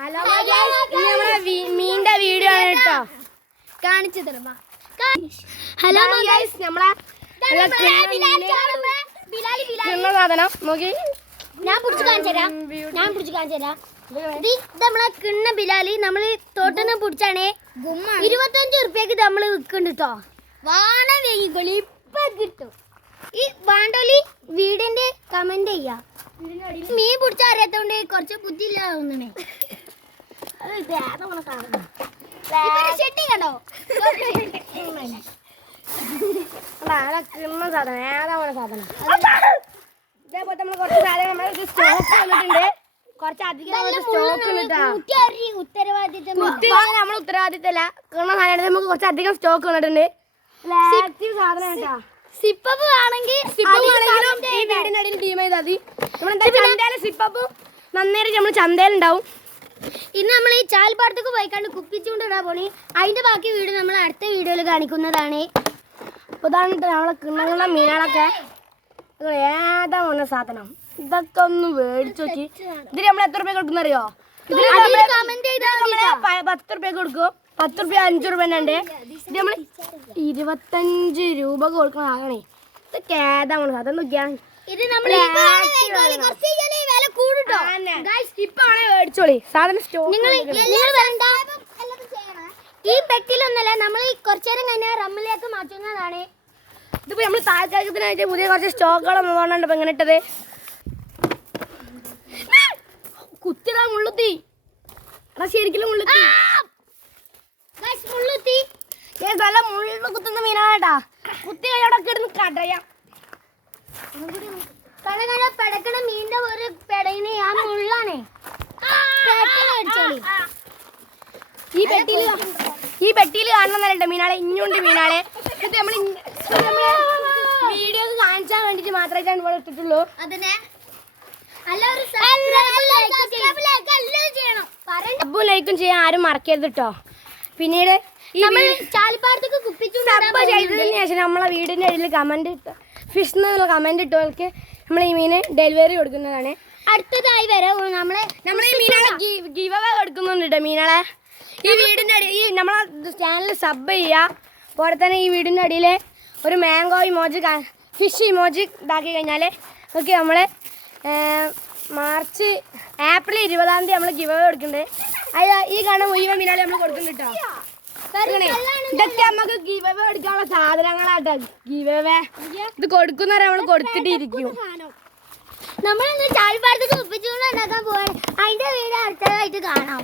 Hello നമ്മുടെ മീനിന്റെ video ആണ് കേട്ടോ കാണിച്ചു തരുമ്പോ. ഹലോ നമ്മളെ സാധനം നോക്കി ഞാൻ പിടിച്ചു കാണിച്ചുതരാം. ഇത് നമ്മളെ കിണ്ണ ബിലാലി നമ്മള് തോട്ടന്ന് പിടിച്ചാണേ 25 ഉറുപ്പ്യക്ക് നമ്മള് വിൽക്കുന്നുണ്ട് കേട്ടോ. വാണ വേഗികളി ഇപ്പൊ കിട്ടും. ഈ വാണ്ടോലി വീടിന്റെ കമന്റ് ചെയ്യാ. മീൻ പിടിച്ചാൽ അറിയാത്തോണ്ട് കുറച്ച് ബുദ്ധി ഇല്ലാതെ ഇതേപോലെ നമ്മൾ കുറച്ച് സാധനങ്ങൾ സ്റ്റോക്ക് വന്നിട്ടുണ്ട്. കുറച്ചധികം നമ്മൾ ഉത്തരവാദിത്തല്ല കിണ സാധനം നമുക്ക് കുറച്ചധികം സ്റ്റോക്ക് വന്നിട്ടുണ്ട്. സാധനം സിപ്പപ്പ് ആണെങ്കിൽ ഈ വീടിനടിയിൽ ടീം ചെയ്താൽ മതി. ചന്തയിലെ സിപ്പപ്പ് നന്നായിട്ട് നമ്മൾ ചന്തയിലുണ്ടാവും. ഇന്ന് നമ്മൾ ഈ ചാൽപ്പാടത്തേക്ക് പോയിക്കാണ്ട് കുപ്പിച്ചുകൊണ്ട് ഇടാൻ പോണി. അതിന്റെ ബാക്കി വീഡിയോ നമ്മൾ അടുത്ത വീഡിയോയിൽ കാണിക്കുന്നതാണ്. ഉദാഹരണത്തിന് നമ്മളെ കിണ്ണുള്ള മീനുകളൊക്കെ ഏതാ വന്ന സാധനം ഇതൊക്കെ ഒന്ന് മേടിച്ചു നോക്കി. ഇതിന് നമ്മൾ എത്ര രൂപ കൊടുക്കുന്നറിയോ? 10 രൂപ കൊടുക്കും. 10 രൂപ 5 രൂപ ഉണ്ട്. ഇത് നമ്മൾ 25 രൂപ കൊടുക്കുന്ന ആകണേ. ഇതൊക്കെ ഏതാ വന്ന സാധനം നോക്കിയാണ്. ഇത് നമ്മൾ മേടിച്ചോളി സാധനം. ഈ പെട്ടിലൊന്നല്ല നമ്മൾ കുറച്ചേരം കഴിഞ്ഞാൽ റമ്മിലേക്ക് മാറ്റുന്നതാണ്. ഇതിപ്പോ നമ്മൾ താൽക്കാലികത്തിനായിട്ട് പുതിയ കുറച്ച് സ്റ്റോക്കുകളൊന്നും തോന്നുന്നുണ്ട്. ഇപ്പൊ എങ്ങനെ ഇട്ടത് കുത്തിടാ മുള്ളുത്തി ശരിക്കും മുള്ളുത്തി നല്ല മുള്ളു കുത്തുന്ന മീനാണേട്ടാ. കുത്തി കഴിയോടൊക്കെ ഇടുന്ന് കടയാം. പെടക്കണ മീനിന്റെ ഒരു പെടയിന് ആ മുള്ളാണേ. ഈ പെട്ടിയിൽ കാണുന്നതല്ലേ മീനാളെ. ഇഞ്ഞുണ്ട് മീനാളെ. ഇത് നമ്മൾ വീഡിയോ കാണിച്ചാൻ വേണ്ടിട്ട് മാത്രമായിട്ടാണ് ഇവിടെ ഇട്ടിട്ടുള്ളൂ. ലൈക്കും ചെയ്യാൻ ആരും മറക്കരുത് കേട്ടോ. പിന്നീട് ചെയ്തതിന് ശേഷം നമ്മളെ വീടിന്റെ ഇടയിൽ കമന്റ് ഇട്ടോ ഫിഷ് എന്നുള്ള കമന്റ് ഇട്ടവർക്ക് നമ്മൾ ഈ മീന് ഡെലിവറി കൊടുക്കുന്നതാണ്. അടുത്തതായി വരെ നമ്മളെ ഈ മീനാളെ ഗിവ് അവേ കൊടുക്കുന്നുണ്ട് കേട്ടോ. മീനാളെ ഈ വീടിന്റെ അടിയിൽ ഈ നമ്മളെ ചാനൽ സബ് ചെയ്യുക. പോലെ തന്നെ ഈ വീടിന്റെ അടിയിൽ ഒരു മാംഗോ ഇമോജി ഫിഷ് ഇമോജി ഇതാക്കി കഴിഞ്ഞാൽ ഓക്കെ നമ്മൾ ഏപ്രിൽ 20-ാം തീയതി നമ്മൾ ഗിവ് അവേ കൊടുക്കുന്നുണ്ട്. അത് ഈ കാണുന്ന മുഴുവൻ മീനാളെ നമ്മൾ കൊടുക്കുന്നുണ്ട് കേട്ടോ. ഇതൊക്കെ നമുക്ക് ഗിവ് അവേ കൊടുക്കാനുള്ള സാധനങ്ങളാട്ടോ. ഗിവ് അവേ ഇത് കൊടുക്കുന്നവരെ നമ്മൾ കൊടുത്തിട്ടിരിക്കും. നമ്മൾ ചാൽപ്പാടത്തേക്ക് ഒപ്പിച്ചുകൊണ്ട് ഉണ്ടാക്കാൻ പോവാണ്. അതിന്റെ വീട് അടുത്തതായിട്ട് കാണാം.